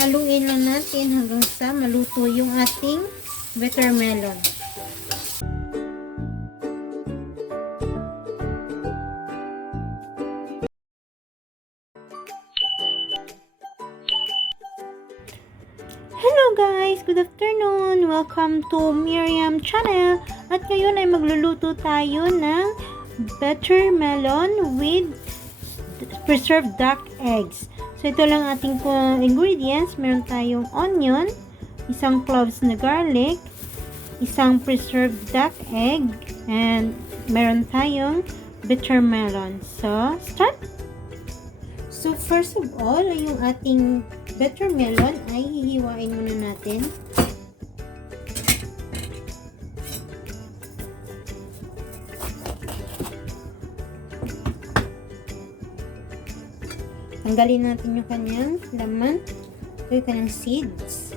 Haluin lang natin hanggang sa maluto yung ating bittermelon. Hello guys! Good afternoon! Welcome to Miriam channel. At ngayon ay magluluto tayo ng bittermelon with preserved duck eggs. So ito lang ating ingredients. Meron tayong onion, isang cloves na garlic, isang preserved duck egg, and meron tayong bittermelon. So, start! So, first of all, yung ating bittermelon ay hihiwain muna natin. Tanggalin natin yung kanyang laman. Ito yung kanyang seeds.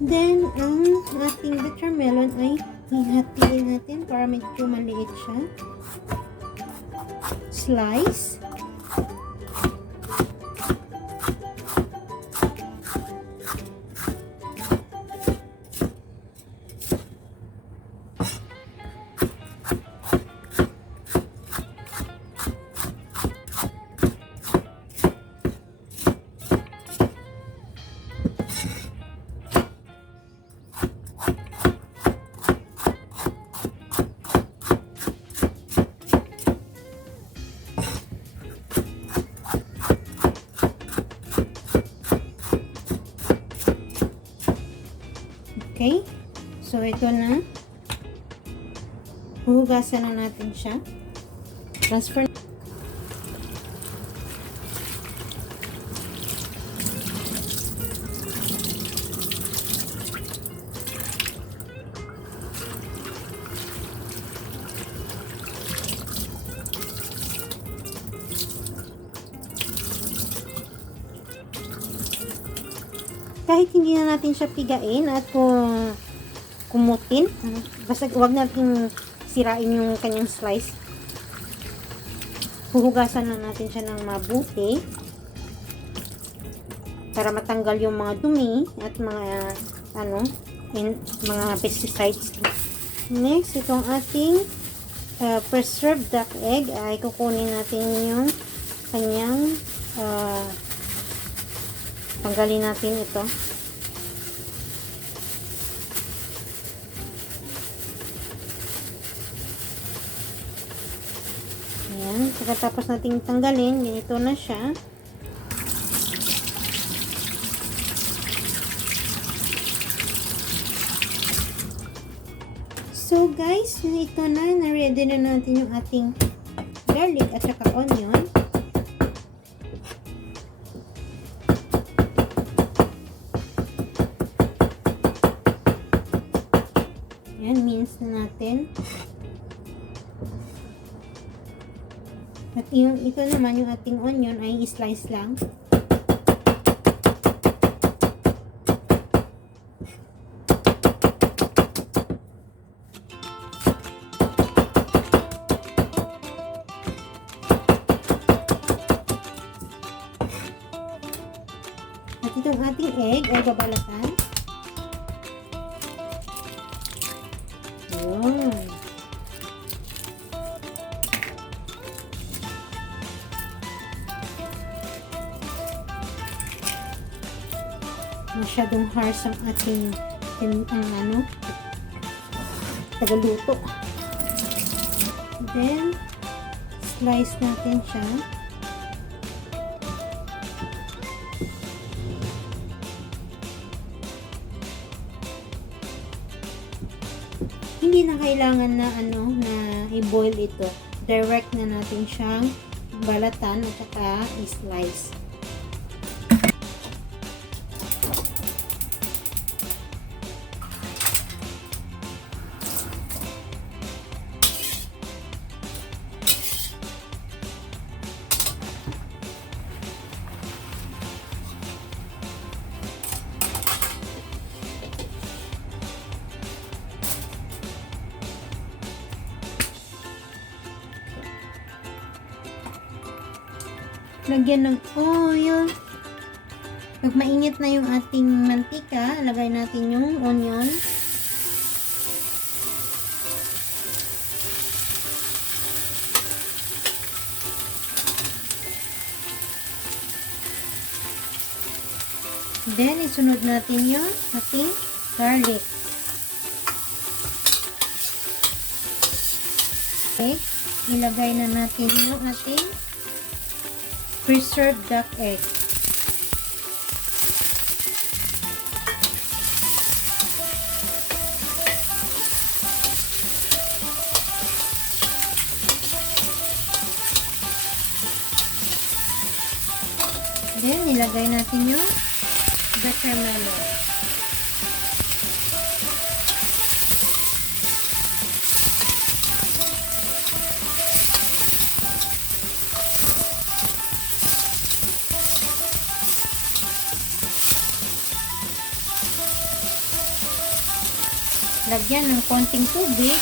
Then, ang ating bittermelon ay hihatiin natin para medyo maliit siya. Slice. Okay, so ito na. Huhugasan na natin siya. Transfer. Kahit hindi na natin siya pigain at kumutin, basta huwag natin sirain yung kanyang slice. Huhugasan na natin siya ng mabuti para matanggal yung mga dumi at mga mga pesticides. Next, itong ating preserved duck egg ay kukunin natin yung kanyang tanggalin natin ito. Ayan. Pagkatapos natin tanggalin, ganito na siya. So guys, ito na. Na-ready na natin yung ating garlic at saka onion. Mince na natin. At ito naman yung ating onion ay slice lang. At itong ating egg ay babalatan. Masyadong harsh ang ating tagaluto. Then slice natin siya. Hindi na kailangan na na i-boil ito. direct na natin siyang balatan at saka i-slice. Lagyan ng oil. Pag mainit na yung ating mantika, lagay natin yung onion. Then, isunod natin yung ating garlic. Okay. Ilagay na natin yung ating preserved duck egg. Then, ilagay natin yung bittermelon. Lagyan ng konting tubig.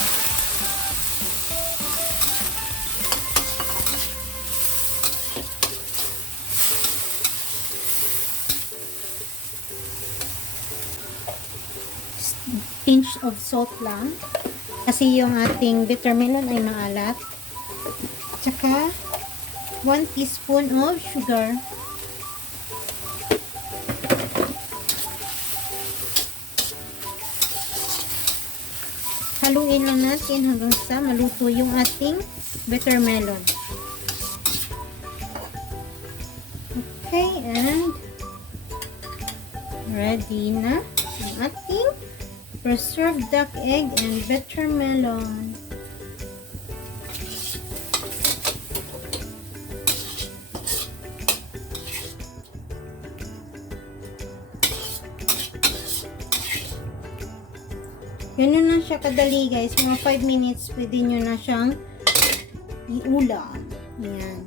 Pinch of salt lang. Kasi yung ating bittermelon ay maalat. Tsaka 1 teaspoon of sugar. Haluin lang natin hanggang sa maluto yung ating bittermelon. Okay, and ready na ang ating preserved duck egg and bittermelon. Ganun na siya kadali guys. Mga 5 minutes pwede nyo na siyang iulam. Ayan.